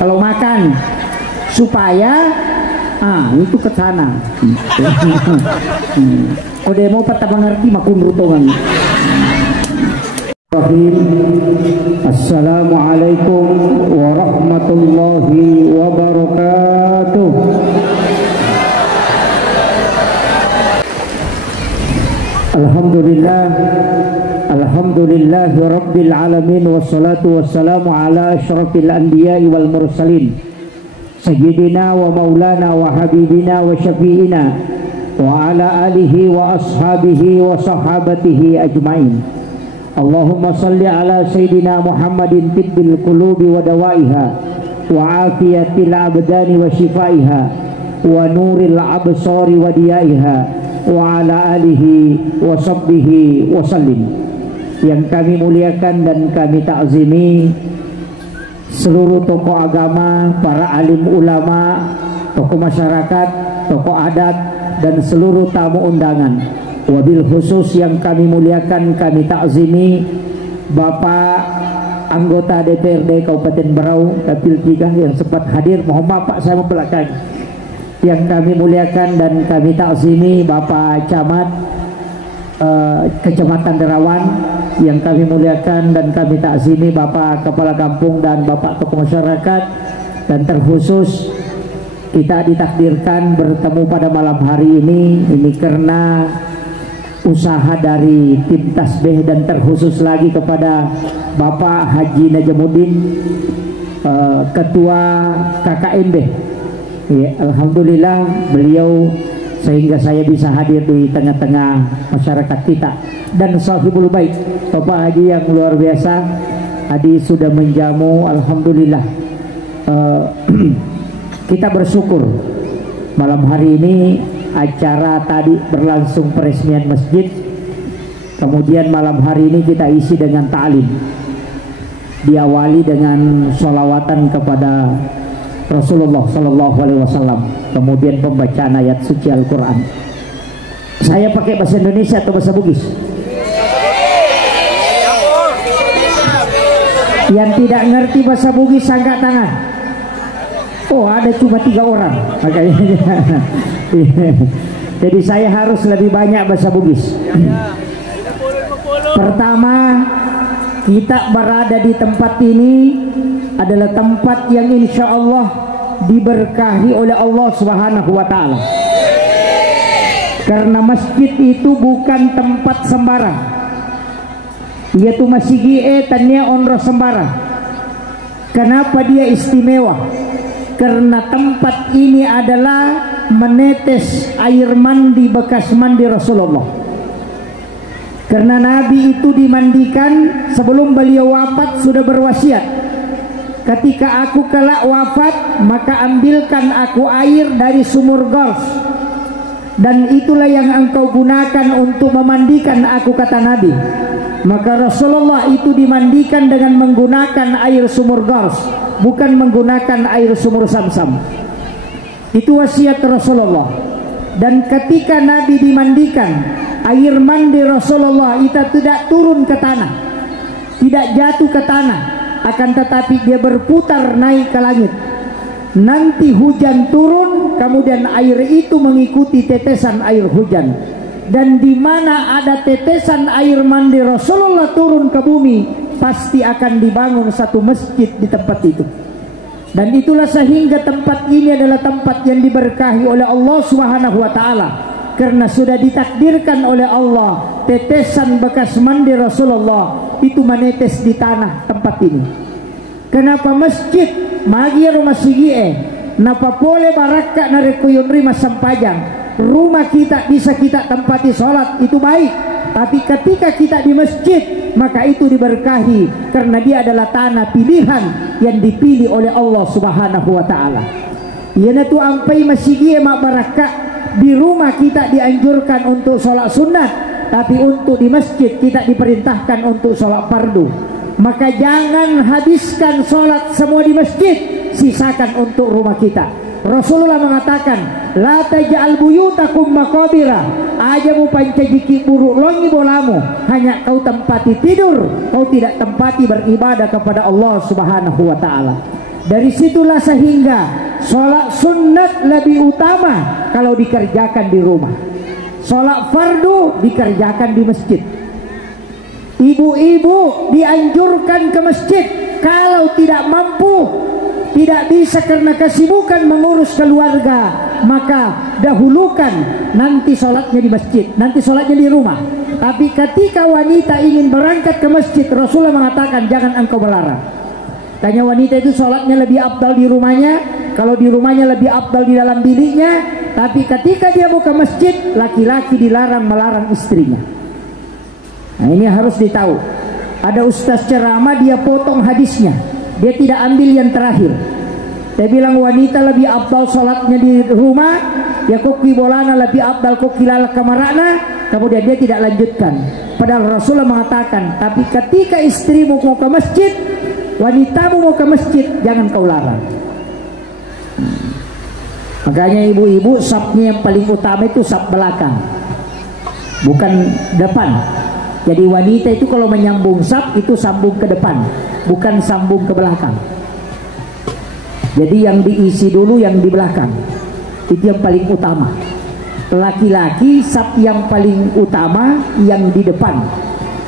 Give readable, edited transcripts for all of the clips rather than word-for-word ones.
kalau makan supaya itu ke sana. Kode mau patah mengerti makun rutongan. Assalamualaikum warahmatullahi wabarakatuh. Alhamdulillah, alhamdulillahi rabbil alamin, wassalatu wassalamu ala asyrafil anbiya'i wal mursalin sayyidina wa maulana wa habibina wa syafi'ina wa ala alihi wa ashabihi wa sahabatihi ajma'in. Allahumma salli ala sayyidina Muhammadin tibbil qulubi wa dawaiha wa afiyatil abdani wa shifaiha wa nuril absari wa diyaiha wa ala alihi wa sahbihi wa sallim. Yang kami muliakan dan kami ta'zimi seluruh tokoh agama, para alim ulama, tokoh masyarakat, tokoh adat, dan seluruh tamu undangan. Wabil khusus yang kami muliakan, kami ta'zimi Bapak anggota DPRD Kabupaten Berau Dapil 3 yang sempat hadir. Mohon maaf Pak, saya membelakang. Yang kami muliakan dan kami ta'zimi Bapak Camat Kecamatan Derawan. Yang kami muliakan dan kami ta'zimi Bapak Kepala Kampung dan Bapak tokoh masyarakat. Dan terkhusus kita ditakdirkan bertemu pada malam hari ini karena usaha dari tim tasbih, dan terkhusus lagi kepada Bapak Haji Najamuddin, Ketua KKMB. Ya, alhamdulillah beliau sehingga saya bisa hadir di tengah-tengah masyarakat kita. Dan sahibul bait Bapak Haji yang luar biasa, Hadi sudah menjamu, alhamdulillah. Kita bersyukur malam hari ini acara tadi berlangsung peresmian masjid, kemudian malam hari ini kita isi dengan ta'lim, diawali dengan sholawatan kepada Rasulullah Sallallahu Alaihi Wasallam, kemudian pembacaan ayat suci Al-Quran. Saya pakai bahasa Indonesia atau bahasa Bugis? Yang tidak ngerti bahasa Bugis angkat tangan. Oh, ada cuma 3 orang. Makanya jadi saya harus lebih banyak bahasa Bugis. Pertama, kita berada di tempat ini adalah tempat yang insya Allah diberkahi oleh Allah Subhanahu wa Ta'ala. Karena masjid itu bukan tempat sembarang, yaitu masjid tanya onro sembarang. Kenapa dia istimewa? Karena tempat ini adalah menetes air mandi bekas mandi Rasulullah. Karena Nabi itu dimandikan sebelum beliau wafat, sudah berwasiat, ketika aku kelak wafat maka ambilkan aku air dari sumur Gulf, dan itulah yang engkau gunakan untuk memandikan aku, kata Nabi. Maka Rasulullah itu dimandikan dengan menggunakan air sumur Gulf, bukan menggunakan air sumur Sam-Sam. Itu wasiat Rasulullah. Dan ketika Nabi dimandikan, air mandi Rasulullah itu tidak turun ke tanah, tidak jatuh ke tanah, akan tetapi dia berputar naik ke langit. Nanti hujan turun, kemudian air itu mengikuti tetesan air hujan. Dan di mana ada tetesan air mandi Rasulullah turun ke bumi, pasti akan dibangun satu masjid di tempat itu. Dan itulah sehingga tempat ini adalah tempat yang diberkahi oleh Allah Subhanahu wa Ta'ala, karena sudah ditakdirkan oleh Allah tetesan bekas mandi Rasulullah itu menetes di tanah tempat ini. Kenapa masjid magi rumah sigie napa pole baraka narekuyun rima sampajang, rumah kita bisa kita tempati sholat, itu baik. Tapi ketika kita di masjid, maka itu diberkahi karena dia adalah tanah pilihan yang dipilih oleh Allah Subhanahu wa Ta'ala. Yana tu ampai masjid mak barakah. Di rumah kita dianjurkan untuk sholat sunnah, tapi untuk di masjid kita diperintahkan untuk sholat fardu. Maka jangan habiskan sholat semua di masjid, sisakan untuk rumah kita. Rasulullah mengatakan, la taj'al buyutakum maqabira, ajamu pancajiki buruk longi bolamu, hanya kau tempati tidur, kau tidak tempati beribadah kepada Allah Subhanahu wa Ta'ala. Dari situlah sehingga sholat sunat lebih utama kalau dikerjakan di rumah. Sholat fardu dikerjakan di masjid. Ibu-ibu dianjurkan ke masjid. Kalau tidak mampu, tidak bisa karena kesibukan mengurus keluarga, maka dahulukan nanti sholatnya di masjid, nanti sholatnya di rumah. Tapi ketika wanita ingin berangkat ke masjid, Rasulullah mengatakan jangan engkau melarang. Tanya wanita itu sholatnya lebih afdal di rumahnya, kalau di rumahnya lebih afdal di dalam biliknya. Tapi ketika dia mau ke masjid, laki-laki dilarang melarang istrinya. Nah ini harus ditahu. Ada ustaz ceramah, dia potong hadisnya, dia tidak ambil yang terakhir. Dia bilang wanita lebih afdal sholatnya di rumah, ya koki bolana lebih afdal koki lala kamarana. Kemudian dia tidak lanjutkan. Padahal Rasulullah mengatakan, tapi ketika istrimu mau ke masjid, wanitamu mau ke masjid, jangan kau larang. Makanya ibu-ibu sapnya yang paling utama itu sap belakang, bukan depan. Jadi wanita itu kalau menyambung sap itu sambung ke depan, bukan sambung ke belakang. Jadi yang diisi dulu yang di belakang, itu yang paling utama. Laki-laki sap yang paling utama yang di depan.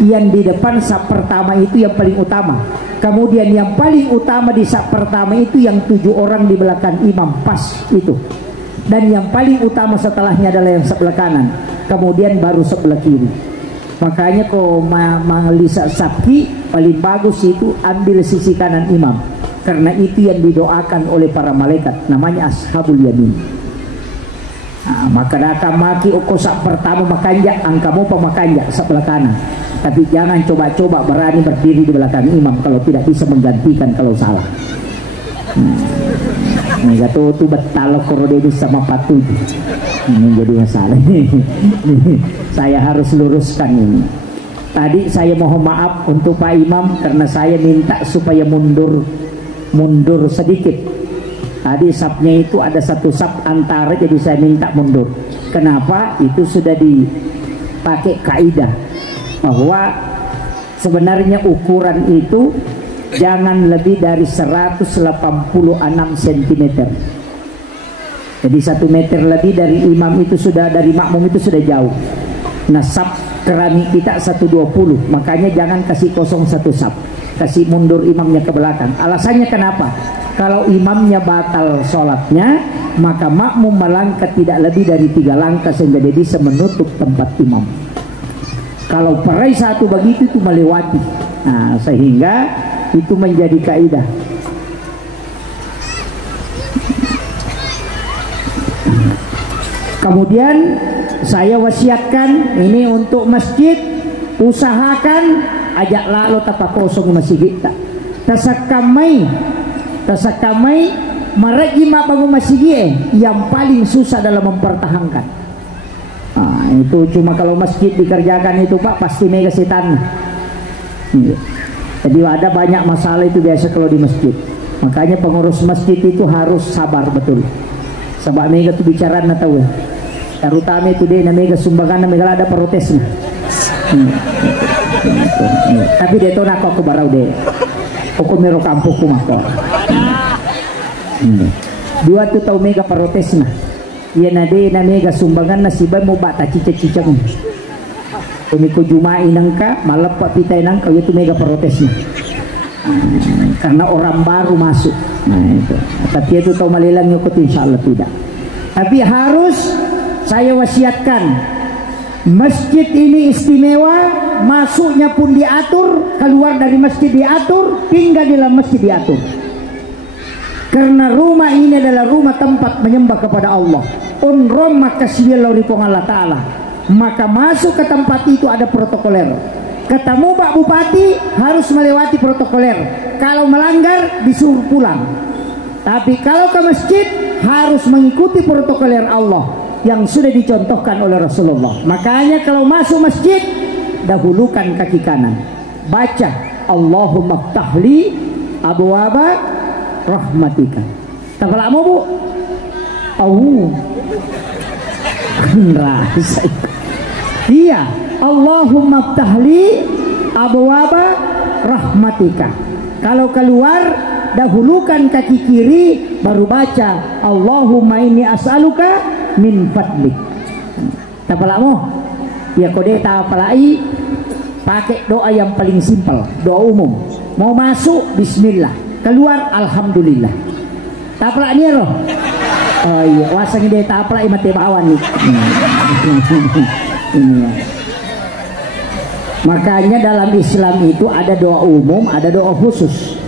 Yang di depan sap pertama itu yang paling utama. Kemudian yang paling utama di sap pertama itu yang 7 orang di belakang imam, pas itu. Dan yang paling utama setelahnya adalah yang sebelah kanan. Kemudian baru sebelah kiri. Makanya kalau mengelisa sabki paling bagus itu ambil sisi kanan imam, karena itu yang didoakan oleh para malaikat, namanya ashabul yamin. Nah, maka akan maki sak pertama makanja angkamu pemakanja sebelah kanan. Tapi jangan coba-coba berani berdiri di belakang imam kalau tidak bisa menggantikan kalau salah. Ini kata tu betal korode sama patuh. Ini jadi masalah. Saya harus luruskan ini. Tadi saya mohon maaf untuk Pak Imam karena saya minta supaya mundur sedikit. Tadi sapnya itu ada satu sap antara, jadi saya minta mundur. Kenapa? Itu sudah dipakai kaidah bahwa sebenarnya ukuran itu jangan lebih dari 186 cm. Jadi 1 meter lebih dari imam itu sudah, dari makmum itu sudah jauh. Nah sap keramik kita 120, makanya jangan kasih kosong satu sap, kasih mundur imamnya ke belakang. Alasannya kenapa? Kalau imamnya batal sholatnya, maka makmum melangkah tidak lebih dari 3 langkah sehingga dia bisa menutup tempat imam. Kalau perai satu begitu itu melewati. Nah sehingga itu menjadi kaidah. Kemudian saya wasiatkan ini untuk masjid, usahakan ajak lalu tapak kosong masjid kita. Tasakamai mereka bangun masjid yang paling susah dalam mempertahankan. Nah, itu cuma kalau masjid dikerjakan itu Pak pasti mega setan. Jadi ada banyak masalah itu biasa kalau di masjid. Makanya pengurus masjid itu harus sabar betul. Sebab mega itu bicara na tahu. Terutama itu dia mega sumbangan mega ada protesnya. Tapi dia tahu nak aku barau deh. Aku mero kampung kumako. Dua tu tahu mega protesnya. Ia nade na mega sumbangan na siba mo bata cica-cicang. Kumiko jumai nangka malap pak pitai nangka itu mega protesnya. Karena orang baru masuk. Nah itu. Tapi itu tahu malilang ikut insyaallah tidak. Tapi harus saya wasiatkan masjid ini istimewa, masuknya pun diatur, keluar dari masjid diatur, tinggal di dalam masjid diatur. Karena rumah ini adalah rumah tempat menyembah kepada Allah. Unrom maka Allah Ta'ala. Maka masuk ke tempat itu ada protokoler. Ketemu Pak Bupati harus melewati protokoler. Kalau melanggar disuruh pulang. Tapi kalau ke masjid harus mengikuti protokoler Allah yang sudah dicontohkan oleh Rasulullah. Makanya kalau masuk masjid dahulukan kaki kanan, baca Allahumma ftahli abwaaba rahmatika. Tafalamu Bu? Iya, Allahumma ftahli abwaaba rahmatika. Kalau keluar dahulukan kaki kiri, baru baca Allahumma inni as'aluka min fadlik. Tapalamu ya kode tapalai pakai doa yang paling simpel, doa umum. Mau masuk bismillah, keluar alhamdulillah. Tapalak ni loh. Oh iya, wasang dia tapalak mati bawan nih. Ini ya. Makanya dalam Islam itu ada doa umum, ada doa khusus.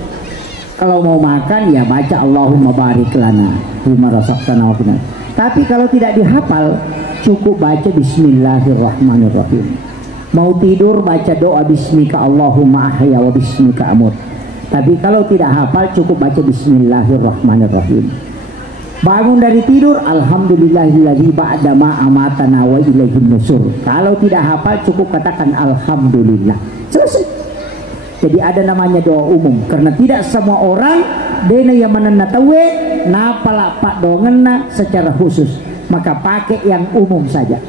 Kalau mau makan ya baca Allahumma barik lana fima razaqtana wa qina. Tapi kalau tidak dihafal cukup baca bismillahirrahmanirrahim. Mau tidur baca doa bismika Allahumma ahya wa bismika amut. Tapi kalau tidak hafal cukup baca bismillahirrahmanirrahim. Bangun dari tidur alhamdulillahilladzi ba'da ma amatana wa ilaihin nusur. Kalau tidak hafal cukup katakan alhamdulillah. Selesai. Jadi ada namanya doa umum karena tidak semua orang dena yang menanatawe napala pak dongenna secara khusus. Maka pakai yang umum saja.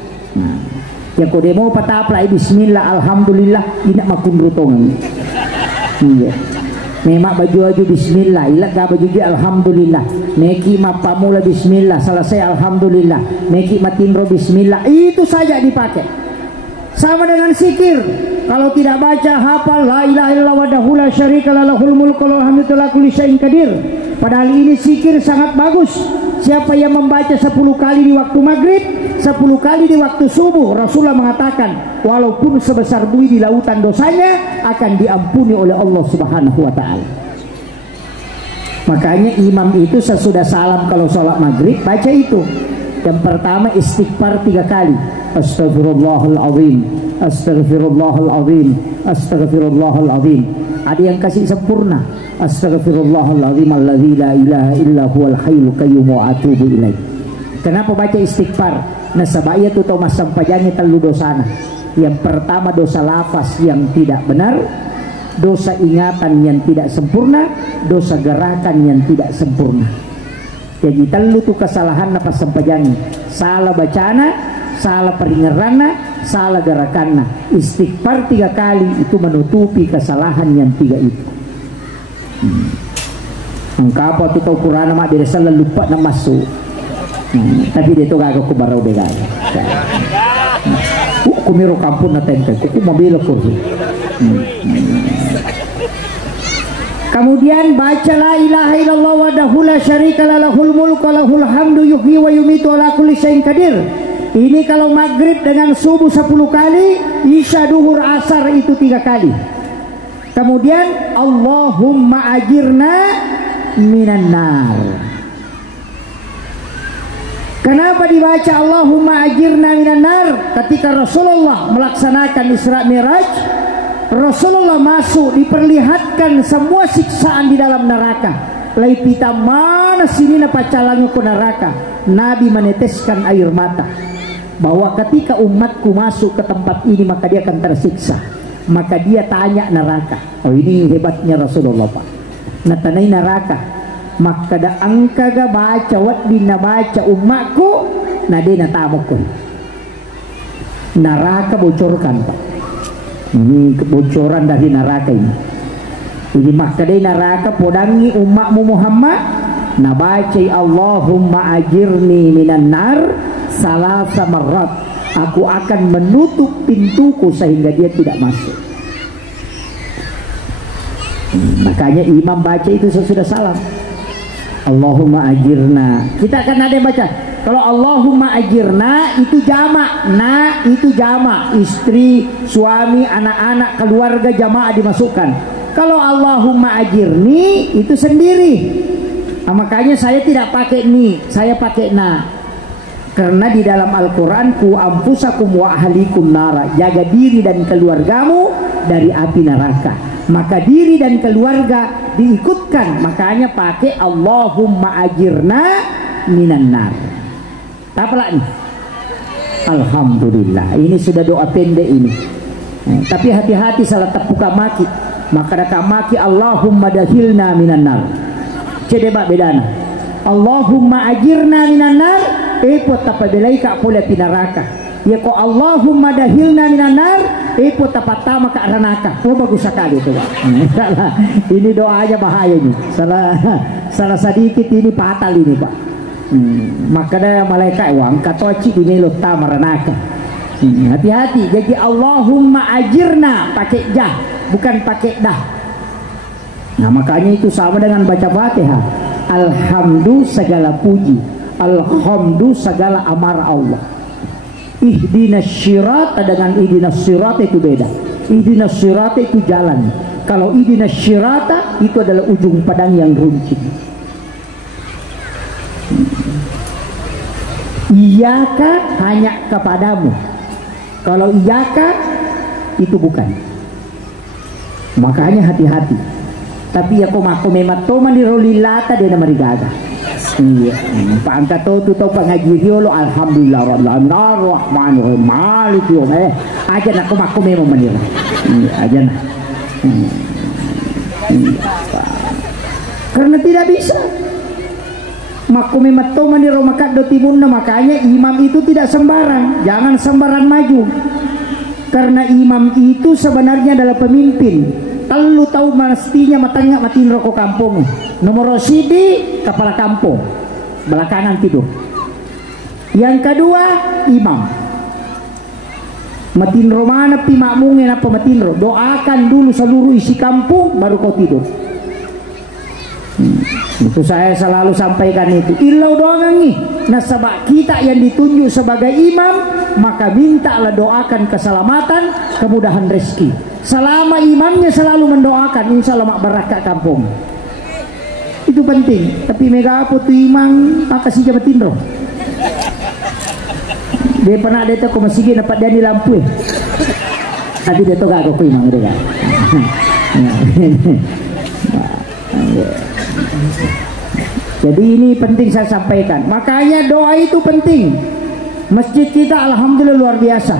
Yang kode mau patapla bismillah alhamdulillah tidak makun rutongan. Iya. Memak baju bismillah, ilat ga baju alhamdulillah. Neki mapamula bismillah, selesai alhamdulillah. Neki matinro bismillah, itu saja dipakai. Sama dengan zikir. Kalau tidak baca hafal la ilaha illallah wahdahu la syarika lahul mulku wa hamdu ala kulli syai'in qadir. Padahal ini zikir sangat bagus. Siapa yang membaca 10 kali di waktu maghrib, 10 kali di waktu subuh, Rasulullah mengatakan walaupun sebesar bui di lautan dosanya akan diampuni oleh Allah Subhanahu wa taala. Makanya imam itu sesudah salam kalau sholat maghrib baca itu. Yang pertama istighfar 3 kali. Astagfirullahaladzim, astagfirullahaladzim, astagfirullahaladzim. Ada yang kasih sempurna. Astagfirullahaladzim alladzi la ilaha illa huwal hayyul qayyum wa atubu ilaih. Kenapa baca istighfar? Nasabaya tu Thomas sampajani telu dosana. Yang pertama dosa lafaz yang tidak benar, dosa ingatan yang tidak sempurna, dosa gerakan yang tidak sempurna. Jadi telu tu kesalahan napa sampajani. Salah bacana, salah peringerana, salah gerakanna. Istighfar 3 kali itu menutupi kesalahan yang 3 itu. Engkau tu tahu Quran mak dia selalu lupa nak masuk. Tapi dia tu gak aku barau dega. Kumiro kampung na tempe, kuku mobil kursi. Kemudian baca la ilaha illallah wahdahu la syarika lahul mulku wa lahul hamdu yuhyi wa yumiitu ala kulli syai'in qadir. Ini kalau maghrib dengan subuh 10 kali, isya duhur asar itu 3 kali. Kemudian Allahumma ajirna minan nar. Kenapa dibaca Allahumma ajirna minan nar? Ketika Rasulullah melaksanakan Isra Mi'raj, Rasulullah masuk diperlihatkan semua siksaan di dalam neraka. Lai pita mana sini napa calangu ke neraka. Nabi meneteskan air mata bahwa ketika umatku masuk ke tempat ini maka dia akan tersiksa. Maka dia tanya neraka. Oh ini hebatnya Rasulullah Pak. Natanai neraka. Maka da angka ga baca wat dina baca umatku nadena tamukun. Neraka bocorkan Pak. Ini kebocoran dari neraka ini. Jadi maka dari neraka podangi umatmu Muhammad nabacai Allahumma ajirni minan nar salasa marrat. Aku akan menutup pintuku sehingga dia tidak masuk. Makanya imam baca itu sesudah salam. Allahumma ajirna. Kita akan ada yang baca. Kalau Allahumma ajirna itu jamak. Na itu jamak. Istri, suami, anak-anak, keluarga jamaah dimasukkan. Kalau Allahumma ajirni itu sendiri. Nah, makanya saya tidak pakai ni, saya pakai na. Karena di dalam Al-Quran ku ampusakum wa ahlikum nara, jaga diri dan keluargamu dari api neraka. Maka diri dan keluarga diikutkan. Makanya pakai Allahumma ajirna minan nar. Apa nih? Alhamdulillah. Ini sudah doa pendek ini. Tapi hati-hati salah tepuka maki. Maka ada maki Allahumma dahilna minan nar. Cedebak bedana. Allahumma ajirna minan nar. Epot tapa belai ka pula pinaraka. Ya ko Allahumma dahilna minan nar, ipo tapatama ka aranaka. Oh bagus sekali itu Pak. Ini doanya bahaya nih. Salah sedikit ini fatal ini Pak. Makanya malaikat wang katoci di melot tamaranaka. Hati-hati. Jadi Allahumma ajirna pakai jah, bukan pakai dah. Nah makanya itu sama dengan baca Fatihah. Alhamdulillah segala puji, alhamdulillah segala amar Allah. Ihdinas syirat dengan ihdinas syirat itu beda. Ihdinas syirat itu jalan. Kalau ihdinas syirata itu adalah ujung pedang yang runcing. Iyaka hanya kepadamu. Kalau iyaka itu bukan. Makanya hati-hati. Tapi ya kok mematoma di rolilata dia nama rigaga. Iya. Pangkat tu pengaji lo alhamdulillah rabbil rahmanir malik yom aja nak aku memang menira. Aja nak. Karena tidak bisa. Makumi matoma di romakat do tibunda, makanya imam itu tidak sembarang. Jangan sembarang maju. Karena imam itu sebenarnya adalah pemimpin. Kalau tahu mestinya matanya matiin rokok kampung. Nomor sidi kepala kampung, belakangan tidur. Yang kedua imam. Matiin romana pi makmungin apa matiin ro. Doakan dulu seluruh isi kampung baru kau tidur. Itu saya selalu sampaikan itu. Ilau doang nih. Nasabak kita yang ditunjuk sebagai imam, maka mintalah doakan keselamatan, kemudahan rezeki. Selama imamnya selalu mendoakan, insya Allah mak berkah kampung. Itu penting. Tapi mega apa tuh imam, maka si jabatin roh. Dia pernah dia tuh masih dapat dia di lampu. Tapi dia tuh gak aku imam dia. Jadi ini penting saya sampaikan. Makanya doa itu penting. Masjid kita alhamdulillah luar biasa.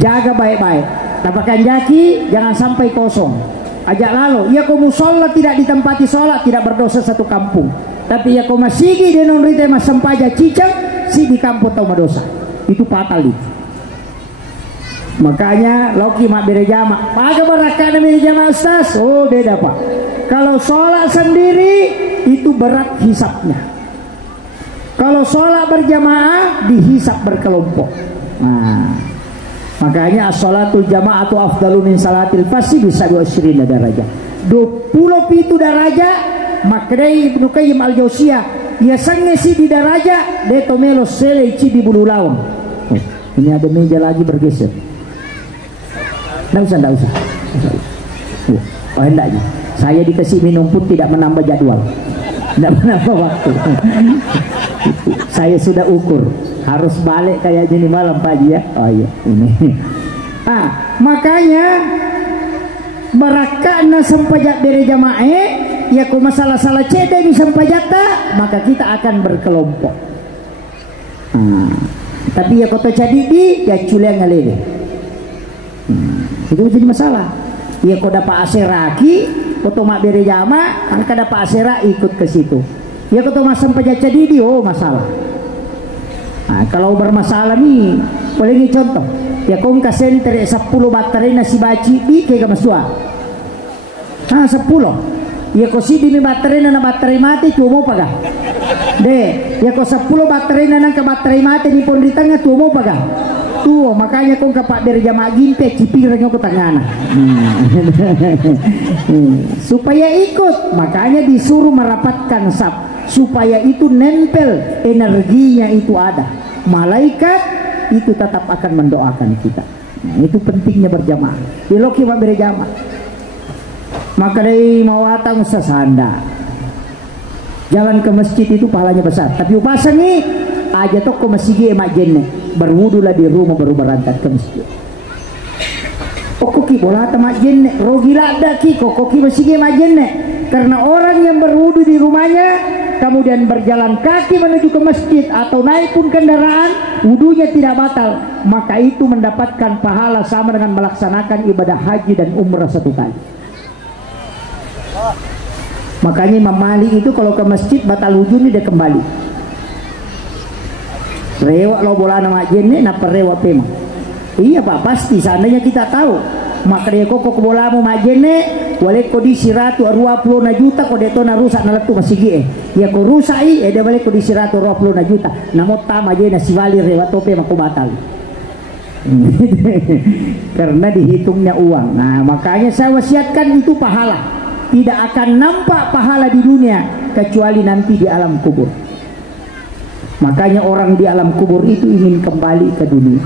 Jaga baik-baik. Tapakan jaki jangan sampai kosong. Ajak lalu. Ya kau musola tidak ditempati sholat tidak berdosa satu kampung. Tapi ya kau masih di non rite mas sempaja cicak si di kampung tau dosa. Itu fatal itu. Makanya loki mak berjamaah. Pakai berakan berjamaah ustaz. Oh beda Pak. Kalau sholat sendiri itu berat hisapnya. Kalau sholat berjamaah dihisap berkelompok. Nah, makanya as-sholatul jama'atu afdalu min salatil fasi bisa 20 derajat. 20 itu derajat. Makanya Ibnu Qayyim al-Jauziyah ya sangesi di derajat de tomelo sele ci di bulu laun. Oh, ini ada meja lagi bergeser. Enggak usah. Oh hendak aja. Saya dikasih minum pun tidak menambah jadwal, tidak menambah waktu. Saya sudah ukur harus balik kayak gini malam pagi ya. Oh iya ini. Makanya barakana sempajak dari jamaah ya ku masalah-salah cede di sempajata maka kita akan berkelompok. Tapi ya kota cadidi ya culiang ngalele. Itu jadi masalah. Ya kau dapat aseraki kau mak beri jama, angka dapat asera ikut ke situ. Ya kau masam pajaca di oh masalah. Nah, kalau bermasalah nih, boleh nih contoh. Ya kau kasih entre 10 baterai nasi baci di kayak masua. 10. Ya kau sih di baterai nana baterai mati tuh mau pagah. Ya kau 10 baterai nana ke baterai mati di pon di tengah tuh mau pagah. Tuh makanya kau kapak dari jamaah ginte cipirnya ke tengah. Supaya ikut, makanya disuruh merapatkan saf supaya itu nempel energinya itu ada. Malaikat itu tetap akan mendoakan kita. Itu pentingnya berjamaah. Diloki mak berjamaah. Maka dari mawatang sesanda. Jalan ke masjid itu pahalanya besar. Tapi upasan nih aja toko masjid emak jenne berwudulah di rumah baru berangkat ke masjid. Koki bola tamak jenne rogila ada ki koki masjid emak jenne karena orang yang berwudu di rumahnya kemudian berjalan kaki menuju ke masjid atau naik pun kendaraan wudunya tidak batal maka itu mendapatkan pahala sama dengan melaksanakan ibadah haji dan umrah satu kali. Makanya Imam Malik itu kalau ke masjid batal wudhunya dia kembali. Rewak lo bola nama jenne napa rewak tema. Iya Pak, pasti seandainya kita tahu maka dia kok bola mau majene wale ko di 120 juta ko deto na rusak na latu masigi ya ko rusai dia balik ko di 120 juta namo tama je na siwali rewat tope mako batal. Karena dihitungnya uang. Nah makanya saya wasiatkan itu pahala tidak akan nampak pahala di dunia kecuali nanti di alam kubur. Makanya orang di alam kubur itu ingin kembali ke dunia.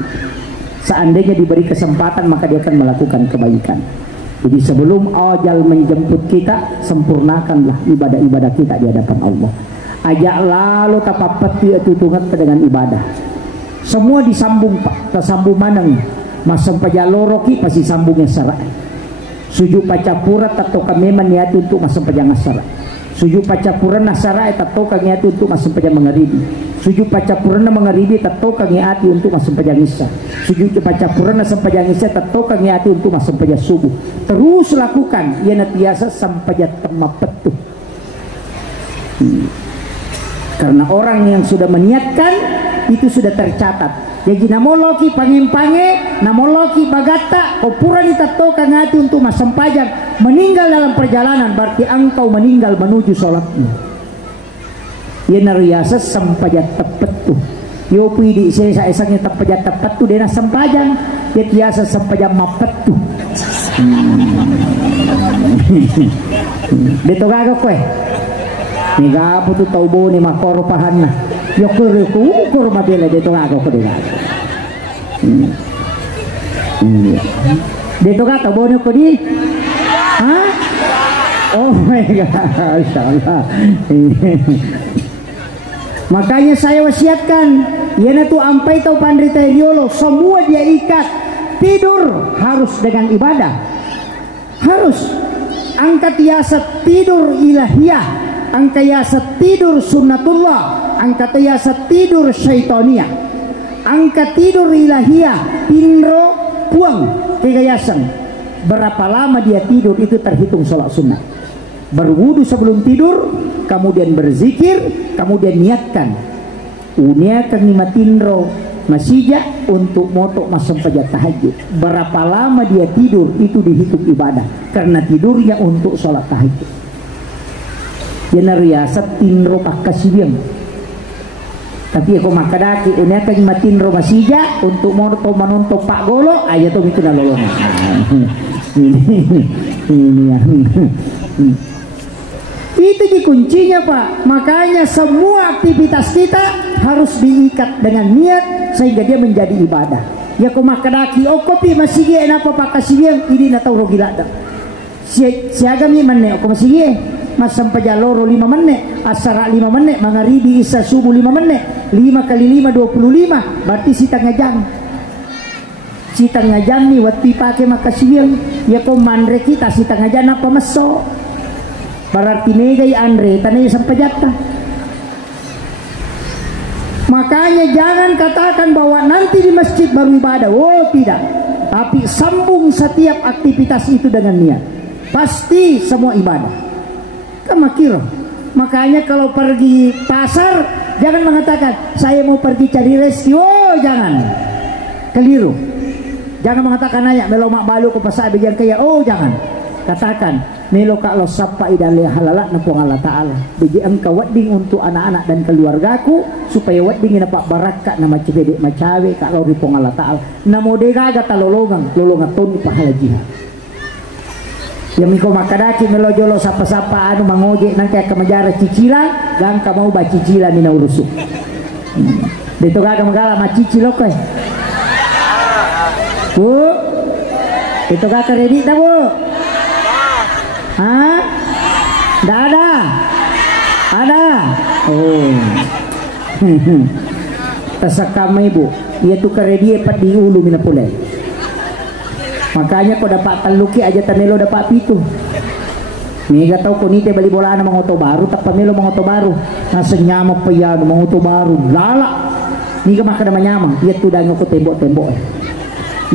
Seandainya diberi kesempatan maka dia akan melakukan kebaikan. Jadi sebelum ajal menjemput kita, sempurnakanlah ibadah-ibadah kita di hadapan Allah. Ajak lalu tapapati tutungan dengan ibadah. Semua disambung Pak, tersambung manang. Masam pajaloroki pasti sambungnya sarak. Suju pacapurat atau kameman niati untuk masam pajang sarak. Suju pacapuran nasara atau kangiati untuk masam pajang mengeribi. Suju pacapuran mengeribi atau kangiati untuk masam pajang isya. Suju pacapuran masam pajang isya atau kangiati untuk masam pajang subuh. Terus lakukan ia biasa sampai temapetuh. Karena orang yang sudah meniatkan itu sudah tercatat. Jadi namoloki pangimpange, namoloki bagata, kopura ditato kangati untuk masam pajang meninggal dalam perjalanan berarti engkau meninggal menuju sholatnya. Ia nariasa sampajat tepat tuh. Yo pidi saya esangnya sampajat tepat tuh dia sampajang. Dia biasa sampajang mapet tuh. Dito gago kue. Ni gapo tu taubo ni makoro pahan na. Yokur mabela dito gago ko dito. Dito ka taubo ni ko di. Hah? Oh my God, insyaallah. Makanya saya wasiatkan, yana tu ampai tau pandrita yolo, semua dia ikat. Tidur harus dengan ibadah. Harus angkat yasa tidur ilahiyah, angkat yasa tidur sunnatullah, angkat yasa tidur syaitania, angkat tidur ilahiyah, pindro puang kegayasan. Berapa lama dia tidur itu terhitung sholat sunnah. Berwudu sebelum tidur, kemudian berzikir, kemudian niatkan uniakan lima tindro masija untuk motok masuk pajak tahajud. Berapa lama dia tidur itu dihitung ibadah karena tidurnya untuk sholat tahajud. Yana riasat tindro pakasibiang. Tapi aku makadaki uniakan lima tindro masija untuk motok menonton pak golo aja tuh itu nalolong. Ini. Itu di kuncinya Pak. Makanya semua aktivitas kita harus diikat dengan niat sehingga dia menjadi ibadah. Ya kau makadaki kopi masih dia apa pak kasih ini natau rogilada. Siaga mi menit aku masih dia mas sampai jaloro 5 menit, asara 5 menit, mangaribi isya subuh 5 menit, 5 kali 5 25, berarti setengah jam. Setengah jam nih waktu pakai makasih ya kau mandre kita setengah jam apa masuk. Berarti negai Andre tanahnya sampai jatah. Makanya jangan katakan bahwa nanti di masjid baru ibadah. Oh tidak. Tapi sambung setiap aktivitas itu dengan niat. Pasti semua ibadah. Kamakir. Makanya kalau pergi pasar jangan mengatakan saya mau pergi cari rezeki. Oh jangan. Keliru. Jangan mengatakan ayak melo mak balu ke pasar bijan kaya. Oh jangan. Katakan melo kalau sapa idale halalat napong Allah Ta'ala biji engkau wedding untuk anak-anak dan keluargaku supaya wedding dapat barakat nama cebedek macawe kalau ripong Allah Ta'ala namo degaga talolongan ton pahala jihad yang miko makadaki melo jolo sapa-sapa anu mangojek nang kaya kemajara cicilan gang ka mau ba cicilan ni urusuk dito gaga magala macicilo koy Bu itu gaga ready ta Bu. Hah? Nggak ada? Ada? Oh. Tasakama ibu. Ia tu karedia pat di ulu mina pulai. Makanya kau dapat taluki aja tanelo dapat pitu. Mega tau ko nite bali bola na mga oto baru tak pamelo mga oto baru. Nasa nyama pa yan mga oto baru. Lala. Ni ka makada manyamang. Ia tu dango ko tembok-tembok.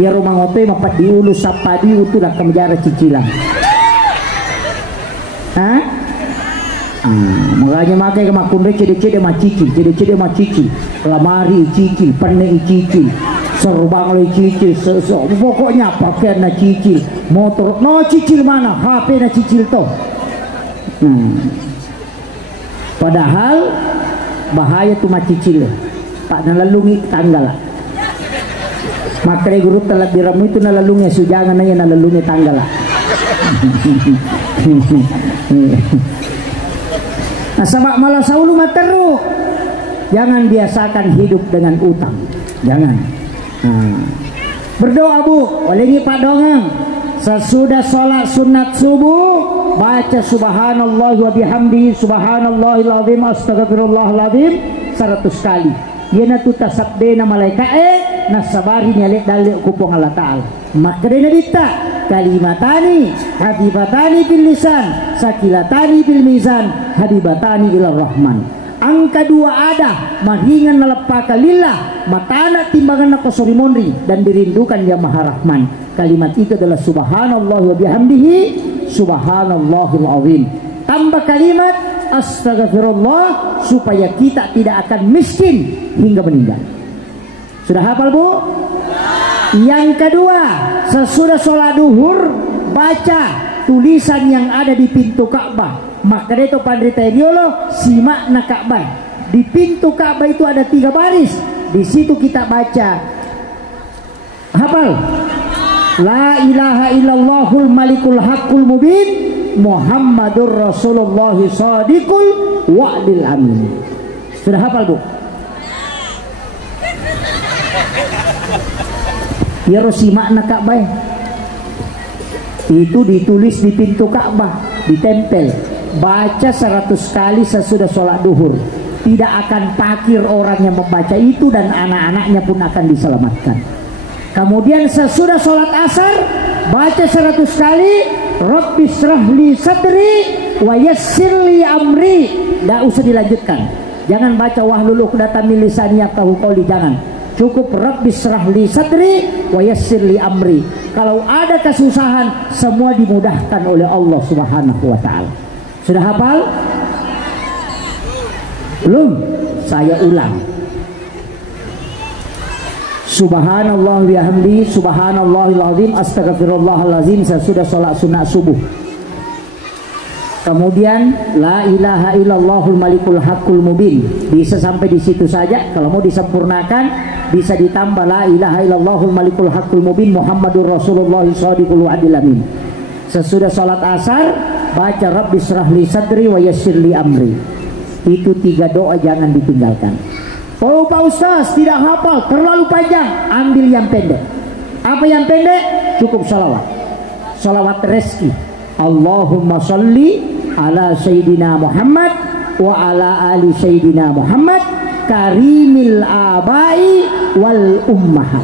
Ia rumah oto mapat di ulu sapadi utu lah kamjara cicilan. Hah? Makanya makai kemakun cede-cede macicil, lamari cicil, pene cicil, serbang le cicil, pokoknya pakaian na cicil, motor no cicil mana, HP na cicil toh. Padahal bahaya tuh macicil, Pak nalalungi tanggal lah. Makanya guru telat diramu itu nalalungi sujangan aja nalalungi tanggal lah. Nah, sabak malah saulu materu. Jangan biasakan hidup dengan utang. Jangan. Berdoa Bu, walingi Pak Dongeng. Sesudah sholat sunat subuh, baca subhanallah wa bihamdihi subhanallahil azim astagfirullahaladzim 100 kali. Yana tu tasabdena malaikat nasabari nyalek dalek kupong Allah Ta'ala. Maka dena dita kalimatani habibatani bil lisan sakilatani bil mizan habibatani ilar rahman. Angka 2 ada mahingan nalepaka lillah matana timbangan na kosori monri dan dirindukan ya maha rahman. Kalimat itu adalah subhanallah wa bihamdihi subhanallahil azim. Tambah kalimat astagfirullah supaya kita tidak akan miskin hingga meninggal. Sudah hafal Bu? Yang kedua, sesudah sholat duhur baca tulisan yang ada di pintu Ka'bah. Maka itu pandita diolo simak na Ka'bah. Di pintu Ka'bah itu ada 3 baris. Di situ kita baca hafal. La ilaha illallahul malikul haqqul mubin Muhammadur Rasulullah shadiqul wa'dil amin. Sudah hafal Bu? Ya rosi makna Ka'bah itu ditulis di pintu Ka'bah, ditempel. Baca 100 kali sesudah sholat duhur. Tidak akan pakir orang yang membaca itu dan anak-anaknya pun akan diselamatkan. Kemudian sesudah sholat asar baca 100 kali Rabbi shrahli sadri wa yassirli amri. Tidak usah dilanjutkan. Jangan baca wahlul uqdatam min lisani yafqahu qawli, jangan. Cukup Rabbi shrahli sadri wa yassirli amri. Kalau ada kesusahan semua dimudahkan oleh Allah Subhanahu wa taala. Sudah hafal? Belum? Saya ulang. Subhanallah bihamdi subhanallahil azim astagfirullahalazim sesudah sholat sunat subuh. Kemudian la ilaha illallahul malikul haqqul mubin. Bisa sampai di situ saja. Kalau mau disempurnakan bisa ditambah la ilaha illallahul malikul haqqul mubin Muhammadur Rasulullah shadiqul wa'dil amin. Sesudah sholat asar baca Rabbi shrahli sadri wa yassirli amri. Itu 3 doa jangan ditinggalkan. Oh Pak Ustaz tidak hafal, terlalu panjang, ambil yang pendek. Apa yang pendek? Cukup salawat. Salawat rezeki. Allahumma salli ala Sayyidina Muhammad wa ala ali Sayyidina Muhammad karimil abai wal ummahat.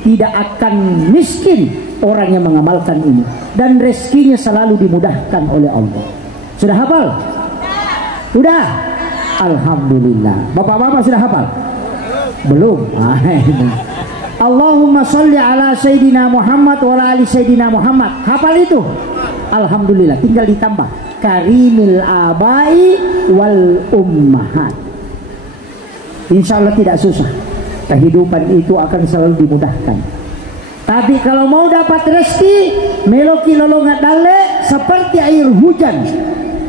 Tidak akan miskin orang yang mengamalkan ini dan rezekinya selalu dimudahkan oleh Allah. Sudah hafal? Sudah? Alhamdulillah. Bapak-bapak sudah hafal? Belum? Allahumma sholli ala Sayyidina Muhammad wa ala ali Sayyidina Muhammad. Hafal itu? Alhamdulillah. Tinggal ditambah karimil abai wal ummahat. Insya Allah tidak susah. Kehidupan itu akan selalu dimudahkan. Tapi kalau mau dapat rezeki meloki lolongat dale seperti air hujan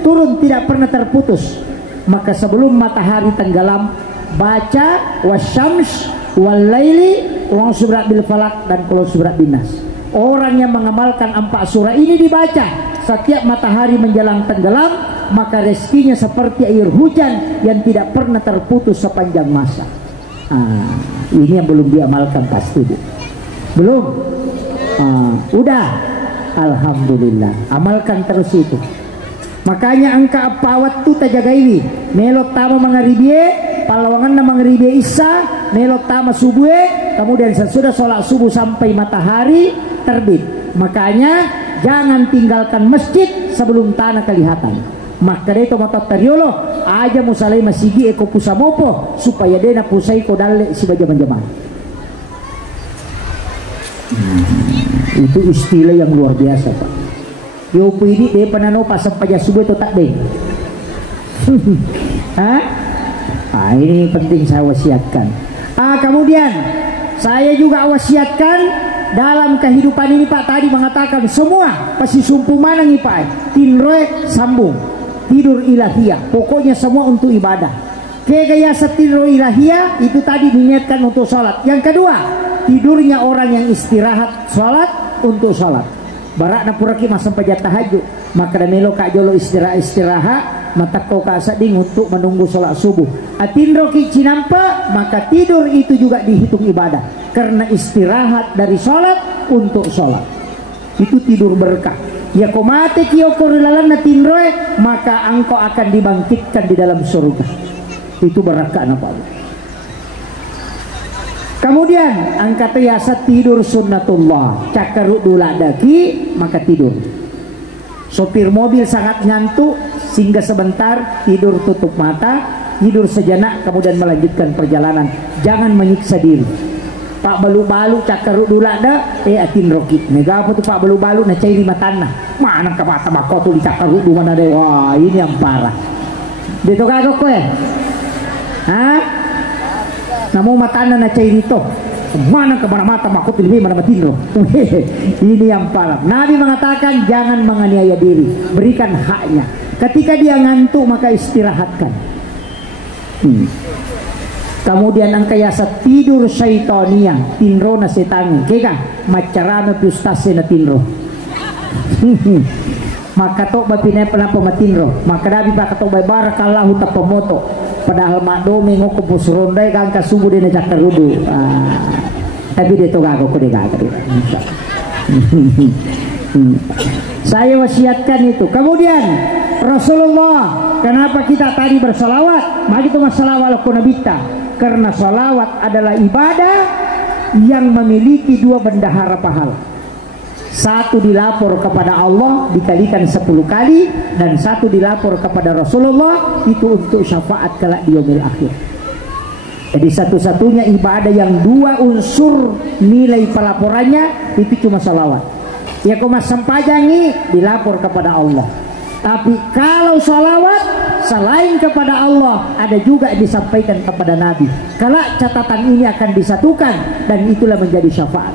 turun tidak pernah terputus. Maka sebelum matahari tenggelam baca wasyams wal laili wa surat bil falak dan qul surat binas. Orang yang mengamalkan 4 surah ini dibaca setiap matahari menjelang tenggelam, maka rezekinya seperti air hujan yang tidak pernah terputus sepanjang masa. Ini yang belum diamalkan pasti Bu. Belum? Udah. Alhamdulillah. Amalkan terus itu. Makanya angka pawat tu tajaga ini melot tama mangaribie palawangan na mangaribie isa melot tama subuh, kemudian sesudah sholat subuh sampai matahari terbit. Makanya jangan tinggalkan masjid sebelum tanah kelihatan. Maka itu mata teriolo aja musalai masigi eko pusamopo supaya dena pusai ko dalle si bajaman-jaman. Itu istilah yang luar biasa Pak. Yopo ini dia panano pasang pajak subuh itu tak deh. Hah? Nah, ini penting saya wasiatkan. Kemudian saya juga wasiatkan dalam kehidupan ini Pak, tadi mengatakan semua pasti sumpu mana nih Pak, tinroe sambung tidur ilahiyah, pokoknya semua untuk ibadah. Gaya tidur ilahiyah itu tadi diniatkan untuk sholat. Yang kedua, tidurnya orang yang istirahat sholat untuk sholat. Barak na puraki masam pajat tahajud, maka melo kak jolo istirahat mata kau kasading untuk menunggu sholat subuh. Atinro ki cinampa, maka tidur itu juga dihitung ibadah karena istirahat dari sholat untuk sholat. Itu tidur berkah. Ya kau mati kio korilalan na tinroe, maka engkau akan dibangkitkan di dalam surga. Itu berkah napa. Kemudian angkat yasa tidur sunnatullah, cakaruk dula daki maka tidur. Sopir mobil sangat ngantuk sehingga sebentar tidur tutup mata, tidur sejenak kemudian melanjutkan perjalanan. Jangan menyiksa diri. Pak balu-balu cakaruk dula da atin rokit. Mega apa tuh Pak balu-balu na cairi matana. Mana ka mata mako tuh di cakaruk du mana deh. Wah, ini yang parah. Dito kagok ko Hah? Namo matana na cairi to. Mana ke mana mata makut lebih mana batindro. Ini yang parah. Nabi mengatakan jangan menganiaya diri, berikan haknya. Ketika dia ngantuk maka istirahatkan. Kemudian angkayasa tidur syaitonia, tinro na setangi. Keka macarana pustase na tinro. Maka tok bapine pernah pematinro. Maka Nabi pak tok barakallahu tapamoto. Padahal makdo mengoko pusrondai kan kasubu dina cakarudu. Tapi dia toga aku dega. Saya wasiatkan itu. Kemudian Rasulullah, kenapa kita tadi bersalawat? Mari kita masalah kunabita. Karena salawat adalah ibadah yang memiliki dua bendahara pahala. Satu dilapor kepada Allah dikalikan 10 kali, dan satu dilapor kepada Rasulullah itu untuk syafaat kelak di yaumil akhir. Jadi satu-satunya ibadah yang dua unsur nilai pelaporannya itu cuma salawat. Ya kau mas sempajangi dilapor kepada Allah. Tapi kalau salawat selain kepada Allah ada juga disampaikan kepada Nabi. Kelak catatan ini akan disatukan dan itulah menjadi syafaat.